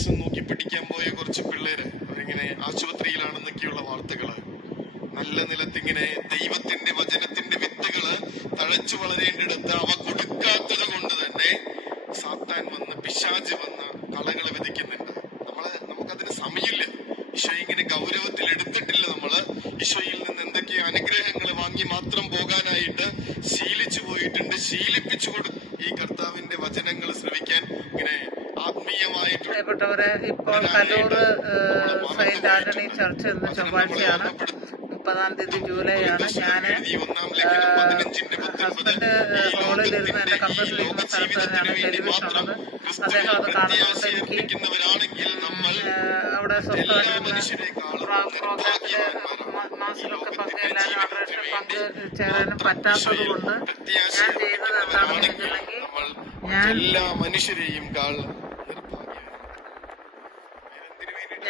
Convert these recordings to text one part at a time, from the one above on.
Matrix നോക്കി പഠിക്കാൻ പോയ കുറച്ച് പിള്ളേര് അവരിങ്ങനെ ആശുപത്രിയിലാണെന്നൊക്കെയുള്ള വാർത്തകൾ. നല്ല നിലത്തിങ്ങനെ ദൈവത്തിന്റെ വചനത്തിന്റെ വിത്തുകൾ തഴച്ചു വളരേണ്ടിടത്ത് അവ കൊടുക്കാത്തത് കൊണ്ട് തന്നെ സാത്താൻ വന്ന് പിശാജ് വന്ന് കളകൾ വിധിക്കുന്നുണ്ട് നമ്മൾ നമുക്കതിന് സമയമില്ല. ഈശോ ഇങ്ങനെ ഗൗരവത്തിൽ എടുത്തിട്ടില്ല നമ്മൾ. ഈശോയിൽ നിന്ന് എന്തൊക്കെയോ അനുഗ്രഹങ്ങൾ വാങ്ങി മാത്രം പോകാനായിട്ട് ശീലിച്ചു പോയിട്ടുണ്ട്. ശീലിപ്പിച്ചു കൊടു ഈ കർത്താവിന്റെ വചനങ്ങൾ ശ്രവിക്കാൻ ഇങ്ങനെ പ്രിയപ്പെട്ടവരെ ഇപ്പോൾ കലൂർ സെയിന്റ് ആന്റണി ചർച്ച് ഇന്ന് ചൊവ്വാഴ്ചയാണ്. മുപ്പതാം തീയതി ജൂലൈ ആണ് ഞാൻ ഹസ്ബൻഡ് ഹോളിലിരുന്ന് എന്റെ കമ്പ്യൂട്ടറിലിരുന്ന സ്ഥലത്ത് തന്നെയാണ് ടെലിവിഷൻ ഉള്ളത്. അദ്ദേഹം അത് കാണുന്നുണ്ട്. എനിക്ക് അവിടെ സ്വന്തമായിട്ട് പ്രോഗ്രാമിൽ മാസിലൊക്കെ പങ്കെല്ലാനും അപേക്ഷ പങ്ക് ചേരാനും പറ്റാത്തത് കൊണ്ട് ഞാൻ ചെയ്തത് എന്താണെന്ന് വെച്ചിട്ടുണ്ടെങ്കിൽ ഞാൻ എല്ലാ മനുഷ്യരെയും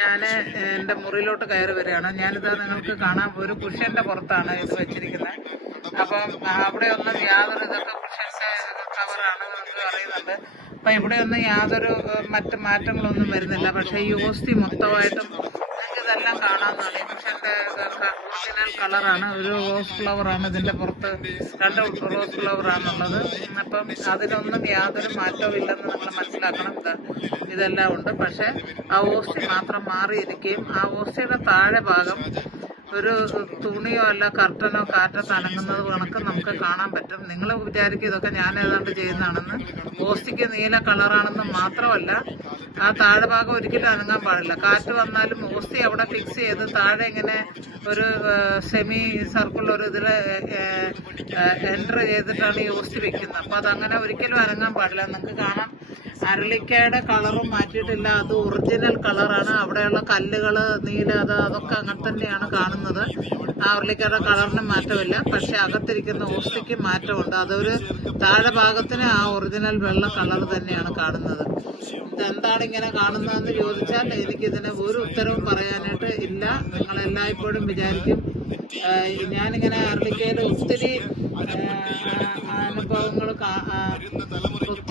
ഞാൻ എന്റെ മുറിയിലോട്ട് കയറി വരികയാണ്. ഞാനിതാ നിങ്ങൾക്ക് കാണാൻ ഒരു കുഷ്യന്റെ പുറത്താണ് ഇത് വെച്ചിരിക്കുന്നത്. അപ്പം അവിടെ ഒന്നും യാതൊരു ഇതൊക്കെ കുഷ്യന്റെ കവറാണ് അറിയുന്നുണ്ട്. അപ്പം ഇവിടെ ഒന്നും യാതൊരു മറ്റ് മാറ്റങ്ങളൊന്നും വരുന്നില്ല. പക്ഷേ ഈ ഓസ്തി മൊത്തമായിട്ടും ഇതെല്ലാം കാണാവുന്നതാണ് ഈ പുരുഷന്റെ ഒറിജിനൽ കളറാണ്. ഒരു റോസ് ഫ്ലവറാണ് ആണ് ഇതിന്റെ പുറത്ത്. രണ്ട് റോസ് ഫ്ലവറാണുള്ളത് അപ്പം അതിനൊന്നും യാതൊരു മാറ്റവും ഇല്ലെന്ന് നമ്മൾ മനസ്സിലാക്കണം. ഇത് ഇതെല്ലാം ഉണ്ട്. പക്ഷെ ആ ഓസ്റ്റി മാത്രം മാറിയിരിക്കുകയും ആ ഓസ്റ്റിയുടെ താഴെ ഭാഗം ഒരു തുണിയോ അല്ല കർട്ടനോ കാറ്റത്ത് അനങ്ങുന്നത് കണക്ക് നമുക്ക് കാണാൻ പറ്റും. നിങ്ങൾ വിചാരിക്കും ഇതൊക്കെ ഞാൻ ഏതാണ്ട് ചെയ്യുന്നതാണെന്ന്. ഓസ്തിക്ക് നീല കളറാണെന്ന് മാത്രമല്ല ആ താഴെ ഭാഗം ഒരിക്കലും അനങ്ങാൻ പാടില്ല. കാറ്റ് വന്നാലും ഓസ്തി അവിടെ ഫിക്സ് ചെയ്ത് താഴെ ഇങ്ങനെ ഒരു സെമി സർക്കിൾ ഒരു ഇതിൽ എന്റർ ചെയ്തിട്ടാണ് ഈ ഓസ്തി വെക്കുന്നത്. അപ്പോൾ അതങ്ങനെ ഒരിക്കലും അനങ്ങാൻ പാടില്ല. നിങ്ങൾക്ക് കാണാം അരളിക്കയുടെ കളറും മാറ്റിയിട്ടില്ല. അത് ഒറിജിനൽ കളറാണ്. അവിടെയുള്ള കല്ലുകൾ നീല അത് അതൊക്കെ അങ്ങനെ തന്നെയാണ് കാണുന്നത്. ആ അരളിക്കയുടെ കളറിന് മാറ്റമില്ല. പക്ഷെ അകത്തിരിക്കുന്ന ഓസ്തിക്ക് മാറ്റമുണ്ട്. അതൊരു താഴെ ഭാഗത്തിന് ആ ഒറിജിനൽ വെള്ള കളർ തന്നെയാണ് കാണുന്നത്. ഇതെന്താണ് ഇങ്ങനെ കാണുന്നതെന്ന് ചോദിച്ചാൽ എനിക്കിതിന് ഒരു ഉത്തരവും പറയാനായിട്ട് ഇല്ല. നിങ്ങൾ എല്ലായ്പ്പോഴും വിചാരിക്കും. ഞാനിങ്ങനെ അരളിക്കയിൽ ഒത്തിരി അനുഭവങ്ങൾ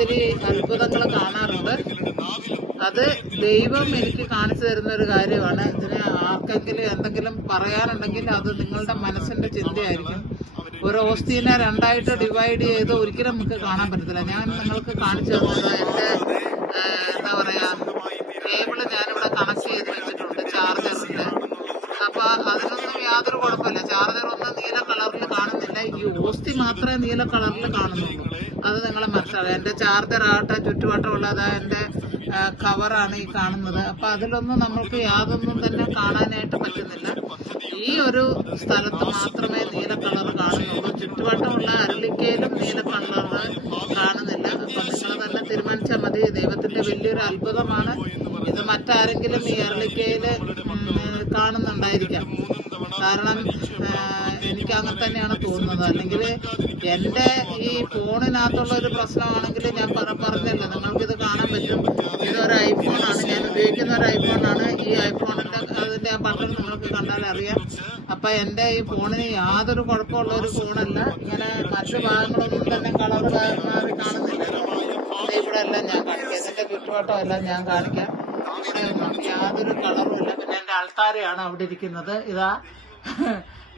ഒത്തിരി അത്ഭുതങ്ങൾ കാണാറുണ്ട്. അത് ദൈവം എനിക്ക് കാണിച്ചു തരുന്ന ഒരു കാര്യമാണ്. ഇതിന് ആർക്കെങ്കിലും എന്തെങ്കിലും പറയാനുണ്ടെങ്കിൽ അത് നിങ്ങളുടെ മനസ്സിന്റെ ചിന്തയായിരിക്കും. ഒരു ഓസ്തീനെ രണ്ടായിട്ട് ഡിവൈഡ് ചെയ്ത് ഒരിക്കലും നമുക്ക് കാണാൻ പറ്റത്തില്ല. ഞാൻ നിങ്ങൾക്ക് കാണിച്ചു തന്നത് ആഹ് എന്താ പറയാ കേബിൾ ഞാനിവിടെ കണക്ട് ചെയ്ത് വെച്ചിട്ടുണ്ട് ചാർജറിന്റെ അപ്പൊ അതിനൊന്നും യാതൊരു കുഴപ്പമില്ല. ചാർജർ ഒന്നും നീല കളറിൽ കാണുന്നില്ല ഈ മാത്രമേ നീല കളറിൽ കാണുന്നുള്ളൂ. അത് നിങ്ങൾ മനസ്സിലാവും എന്റെ ചാർജർ ആകട്ടെ ചുറ്റുവട്ടമുള്ളത് എന്റെ കവറാണ് ഈ കാണുന്നത്. അപ്പൊ അതിലൊന്നും നമ്മൾക്ക് യാതൊന്നും തന്നെ കാണാനായിട്ട് പറ്റുന്നില്ല. ഈ ഒരു സ്ഥലത്ത് മാത്രമേ നീല കളർ കാണുന്നുള്ളൂ. ചുറ്റുവട്ടമുള്ള അരളിക്കയിലും നീല കളർ കാണുന്നില്ല. അപ്പൊ നിങ്ങൾ തന്നെ തീരുമാനിച്ചാൽ മതി. ദൈവത്തിന്റെ വലിയൊരു അത്ഭുതമാണ്. ഇത് മറ്റാരെങ്കിലും ഈ അരളിക്കയിൽ കാണുന്നുണ്ടായിരിക്കാം. കാരണം ആ, എനിക്ക് അങ്ങനെ തന്നെയാണ് തോന്നുന്നത്. അല്ലെങ്കിൽ എന്റെ ഈ ഫോണിനകത്തുള്ള ഒരു പ്രശ്നമാണെങ്കിൽ ഞാൻ പറഞ്ഞില്ല ഇത് കാണാൻ പറ്റും. ഇതൊരു ഐഫോണാണ്. ഞാൻ ഉപയോഗിക്കുന്ന ഒരു ഐഫോണാണ്. ഈ ഐഫോണിന്റെ അതിന്റെ ആ ബട്ടൺ നിങ്ങൾക്ക് കണ്ടാൽ അറിയാം. അപ്പൊ എന്റെ ഈ ഫോണിന് യാതൊരു കുഴപ്പമുള്ള ഒരു ഫോണല്ല. ഇങ്ങനെ മറ്റു ഭാഗങ്ങളൊന്നും തന്നെ കളർ മാറി കാണുന്നില്ല. ഇവിടെ എല്ലാം ഞാൻ കാണിക്കാം. ഇതിന്റെ ചുറ്റുവട്ടം എല്ലാം ഞാൻ കാണിക്കാം. യാതൊരു കളറും ഇല്ല പിന്നെ എന്റെ അൾത്താരയാണ് അവിടെ ഇരിക്കുന്നത്. ഇതാ.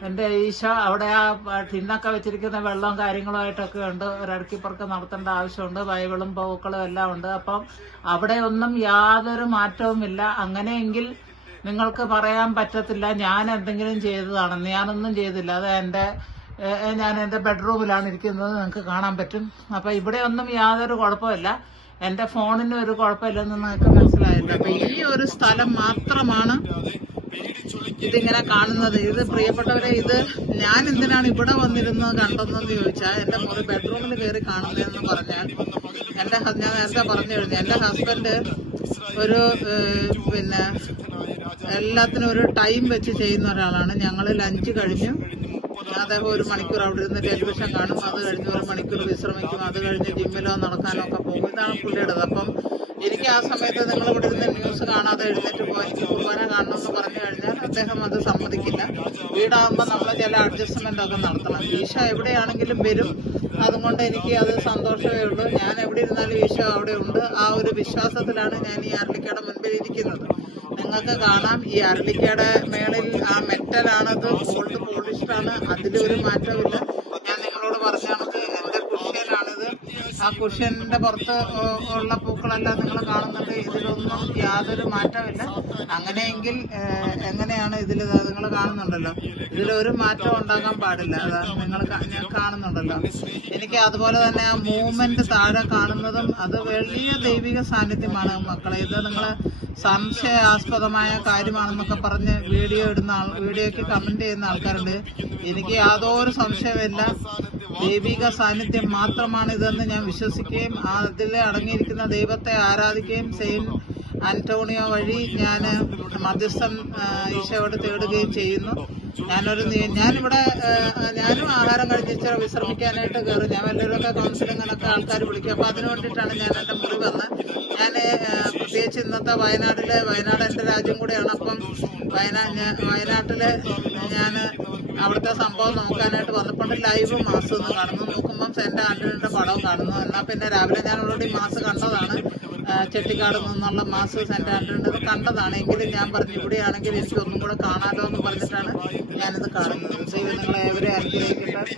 എന്റെ ഈശ അവിടെ ആ ടിന്നൊക്കെ വെച്ചിരിക്കുന്ന വെള്ളവും കാര്യങ്ങളുമായിട്ടൊക്കെ ഉണ്ട്. ഒരടുക്കിപ്പുറക്ക് നടത്തേണ്ട ആവശ്യമുണ്ട്. ബൈബിളും പൂക്കളും എല്ലാം ഉണ്ട്. അപ്പം അവിടെ ഒന്നും യാതൊരു മാറ്റവുമില്ല. അങ്ങനെയെങ്കിൽ നിങ്ങൾക്ക് പറയാൻ പറ്റത്തില്ല ഞാൻ എന്തെങ്കിലും ചെയ്തതാണെന്ന് ഞാനൊന്നും ചെയ്തില്ല. അത് എന്റെ ഞാൻ എന്റെ ബെഡ്റൂമിലാണ് ഇരിക്കുന്നത്. നിങ്ങൾക്ക് കാണാൻ പറ്റും. അപ്പൊ ഇവിടെ ഒന്നും യാതൊരു കുഴപ്പമില്ല. എന്റെ ഫോണിന് ഒരു കുഴപ്പമില്ലെന്ന് നിങ്ങൾക്ക് മനസ്സിലായില്ല. അപ്പൊ ഈ ഒരു സ്ഥലം മാത്രമാണ് ഇതിങ്ങനെ കാണുന്നത്. ഇത് പ്രിയപ്പെട്ടവരെ ഇത് ഞാൻ എന്തിനാണ് ഇവിടെ വന്നിരുന്ന് കണ്ടതെന്ന് ചോദിച്ചാൽ എന്റെ മുറി ബെഡ്റൂമിൽ കയറി കാണുന്നതെന്ന് പറഞ്ഞാൽ എന്റെ ഞാൻ നേരത്തെ പറഞ്ഞു കഴിഞ്ഞു എന്റെ ഹസ്ബൻഡ് ഒരു പിന്നെ എല്ലാത്തിനും ഒരു ടൈം വെച്ച് ചെയ്യുന്ന ഒരാളാണ്. ഞങ്ങൾ ലഞ്ച് കഴിഞ്ഞു. അദ്ദേഹം ഒരു മണിക്കൂർ അവിടെ ഇരുന്ന് ടെലിവിഷൻ കാണും. അത് കഴിഞ്ഞ് ഒരു മണിക്കൂർ വിശ്രമിക്കും. അത് കഴിഞ്ഞ് ജിമ്മിലോ നടക്കാനോ ഒക്കെ പോകും. ഇതാണ് പുള്ളിയുടേത്. അപ്പം എനിക്ക് ആ സമയത്ത് നിങ്ങൾ ഇവിടെ ഇരുന്ന് ന്യൂസ് കാണാതെ എഴുന്നേറ്റ് പോയി എനിക്ക് കുർബാന കാണണമെന്ന് പറഞ്ഞു കഴിഞ്ഞാൽ അദ്ദേഹം അത് സമ്മതിക്കില്ല. വീടാകുമ്പോൾ നമ്മൾ ചില അഡ്ജസ്റ്റ്മെന്റ് ഒക്കെ നടത്തണം. ഈശ എവിടെയാണെങ്കിലും വരും. അതുകൊണ്ട് എനിക്ക് അത് സന്തോഷമേ ഉള്ളൂ. ഞാൻ എവിടെ ഇരുന്നാലും ഈശോ അവിടെ ഉണ്ട്. ആ ഒരു വിശ്വാസത്തിലാണ് ഞാൻ ഈ അരളിക്കയുടെ മുൻപിൽ ഇരിക്കുന്നത്. നിങ്ങൾക്ക് കാണാം. ഈ അരളിക്കയുടെ മേളിൽ ആ മെറ്റലാണത്. ഗോൾഡ് പോളിഷ്ഡാണ് അതിലൊരു മാറ്റമില്ല ഞാൻ നിങ്ങളോട് പറഞ്ഞാണത് ആ കുഷ്യന്റെ പുറത്ത് ഉള്ള പൂക്കളെല്ലാം നിങ്ങൾ കാണുന്നുണ്ട്. ഇതിലൊന്നും യാതൊരു മാറ്റമില്ല. അങ്ങനെയെങ്കിൽ എങ്ങനെയാണ് ഇതിൽ നിങ്ങൾ കാണുന്നുണ്ടല്ലോ? ഇതിലൊരു മാറ്റം ഉണ്ടാകാൻ പാടില്ല. അതാണ് നിങ്ങൾ കാണുന്നുണ്ടല്ലോ. എനിക്ക് അതുപോലെ തന്നെ ആ മൂവ്മെന്റ് താഴെ കാണുന്നതും അത് വലിയ ദൈവിക സാന്നിധ്യമാണ് മക്കളെ. ഇത് നിങ്ങൾ സംശയാസ്പദമായ കാര്യമാണെന്നൊക്കെ പറഞ്ഞ് വീഡിയോ ഇടുന്ന ആൾ വീഡിയോയ്ക്ക് കമന്റ് ചെയ്യുന്ന ആൾക്കാരുണ്ട്. എനിക്ക് യാതൊരു സംശയമില്ല ദൈവിക സാന്നിധ്യം മാത്രമാണ് ഇതെന്ന് ഞാൻ വിശ്വസിക്കുകയും അതിൽ അടങ്ങിയിരിക്കുന്ന ദൈവത്തെ ആരാധിക്കുകയും സെയിം ആന്റോണിയോ വഴി ഞാൻ മധ്യസ്ഥം ഈശോയോട് തേടുകയും ചെയ്യുന്നു. ഞാനൊരു ഞാനിവിടെ ഞാനും ആഹാരം കഴിച്ചിട്ട് വിശ്രമിക്കാനായിട്ട് കയറും. ഞാൻ വല്ലവരൊക്കെ കൗൺസിലിങ്ങിനൊക്കെ ആൾക്കാർ വിളിക്കും. അപ്പൊ അതിനു വേണ്ടിയിട്ടാണ് ഞാൻ എന്റെ മുറി വന്ന് ഞാൻ പ്രത്യേകിച്ച് ഇന്നത്തെ വയനാട്ടിലെ വയനാട് എന്റെ രാജ്യം കൂടെയാണ്. അപ്പം വയനാ ഞാൻ വയനാട്ടിൽ ഞാൻ അവിടുത്തെ സംഭവം നോക്കാനായിട്ട് വന്നപ്പോൾ ലൈവ് മാസ് ഒന്ന് കാണുന്നു നോക്കുമ്പം എന്റെ ആന്റണിയുടെ പടം കാണുന്നു എന്നാൽ പിന്നെ രാവിലെ ഞാൻ ഓൾറെഡി മാസ് കണ്ടതാണ്. ചെട്ടിക്കാട് നിന്നുള്ള മാസ് സെന്റ് ആന്റണിയുടെ കണ്ടതാണ്. എങ്കിലും ഞാൻ പറഞ്ഞു ഇവിടെയാണെങ്കിൽ എനിക്ക് ഒന്നും കൂടെ കാണാലോ എന്ന് പറഞ്ഞിട്ടാണ് ഞാനിത് കാണുന്നത്. നിങ്ങളെ ഏവരെ അനുഗ്രഹിക്കട്ടെ